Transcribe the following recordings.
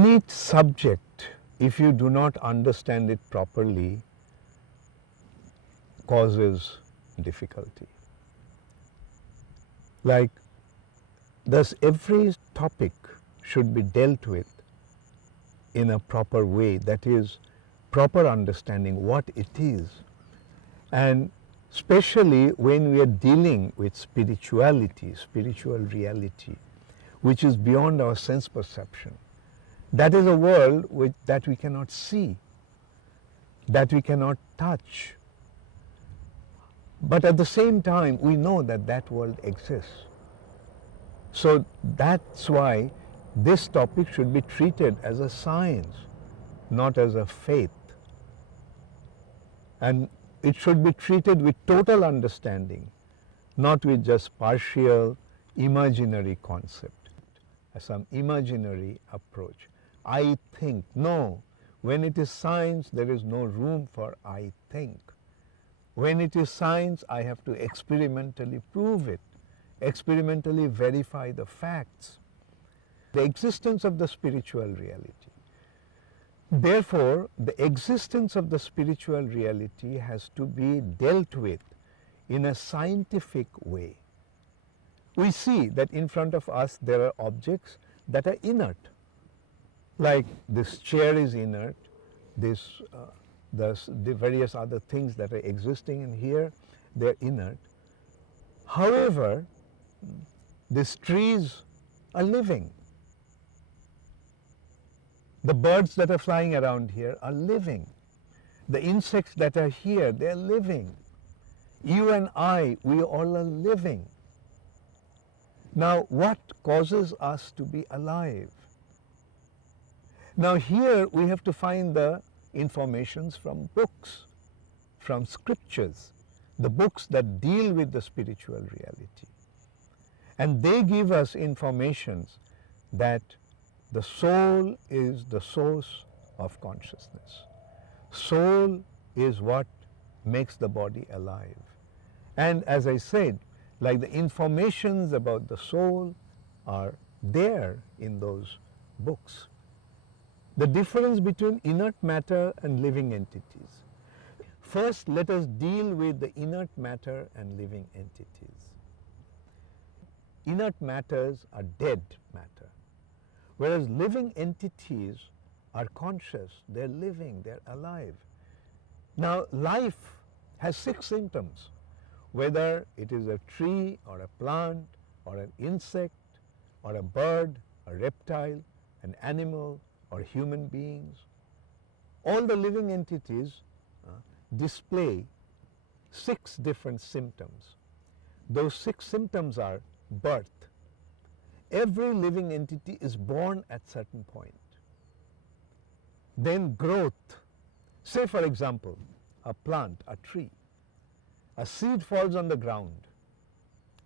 Any subject, if you do not understand it properly, causes difficulty. Like, thus every topic should be dealt with in a proper way, that is, proper understanding what it is. And especially when we are dealing with spirituality, spiritual reality, which is beyond our sense perception. That is a world that we cannot see, that we cannot touch. But at the same time, we know that that world exists. So that's why this topic should be treated as a science, not as a faith. And it should be treated with total understanding, not with just partial, imaginary concept, some imaginary approach. I think. No. When it is science, there is no room for I think. When it is science, I have to experimentally prove it, experimentally verify the facts, the existence of the spiritual reality. Therefore, the existence of the spiritual reality has to be dealt with in a scientific way. We see that in front of us there are objects that are inert. Like this chair is inert, the various other things that are existing in here, they're inert. However, these trees are living. The birds that are flying around here are living. The insects that are here, they're living. You and I, we all are living. Now, what causes us to be alive? Now here we have to find the informations from books, from scriptures, the books that deal with the spiritual reality. And they give us informations that the soul is the source of consciousness. Soul is what makes the body alive. And as I said, like the informations about the soul are there in those books. The difference between inert matter and living entities. First, let us deal with the inert matter and living entities. Inert matters are dead matter, whereas living entities are conscious, they're living, they're alive. Now, life has 6 symptoms, whether it is a tree or a plant or an insect or a bird, a reptile, an animal, or human beings. All the living entities display 6 different symptoms. Those 6 symptoms are birth. Every living entity is born at certain point. Then growth. Say for example, a plant, a tree. A seed falls on the ground.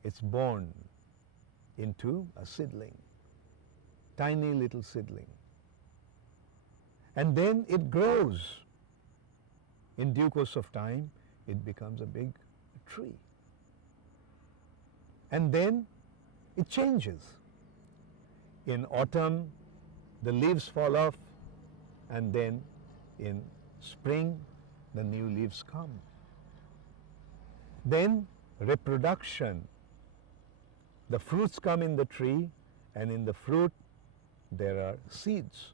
It's born into a seedling, tiny little seedling. And then it grows. In due course of time, it becomes a big tree. And then it changes. In autumn, the leaves fall off, and then in spring, the new leaves come. Then reproduction. The fruits come in the tree, and in the fruit there are seeds.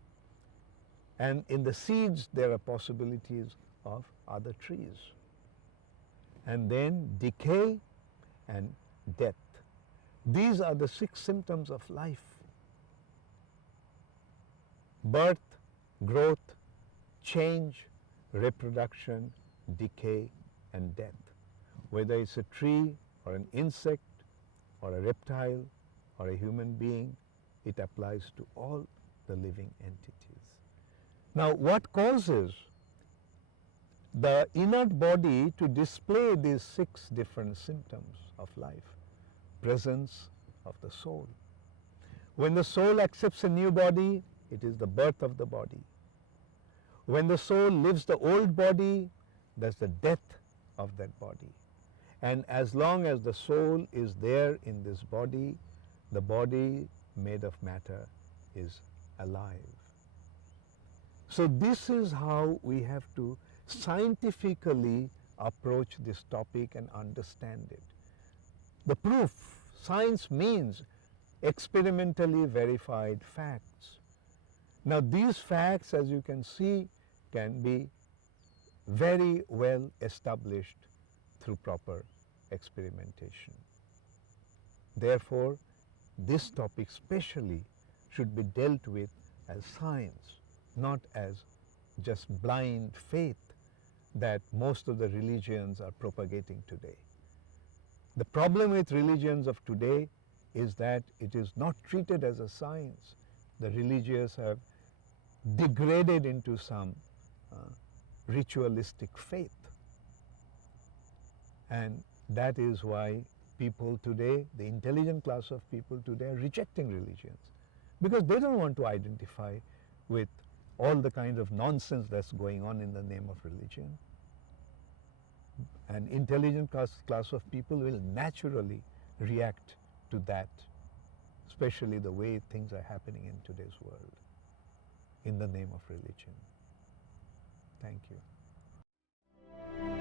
And in the seeds there are possibilities of other trees. And then decay and death. These are the 6 symptoms of life. Birth, growth, change, reproduction, decay, and death. Whether it's a tree or an insect or a reptile or a human being, it applies to all the living entities. Now, what causes the inert body to display these 6 different symptoms of life? Presence of the soul. When the soul accepts a new body, it is the birth of the body. When the soul leaves the old body, that's the death of that body. And as long as the soul is there in this body, the body made of matter is alive. So this is how we have to scientifically approach this topic and understand it. The proof, science means experimentally verified facts. Now these facts, as you can see, can be very well established through proper experimentation. Therefore, this topic specially should be dealt with as science, not as just blind faith that most of the religions are propagating today. The problem with religions of today is that it is not treated as a science. The religious have degraded into some ritualistic faith. And that is why people today, the intelligent class of people today, are rejecting religions, because they don't want to identify with all the kind of nonsense that's going on in the name of religion. An intelligent class of people will naturally react to that, especially the way things are happening in today's world in the name of religion. Thank you.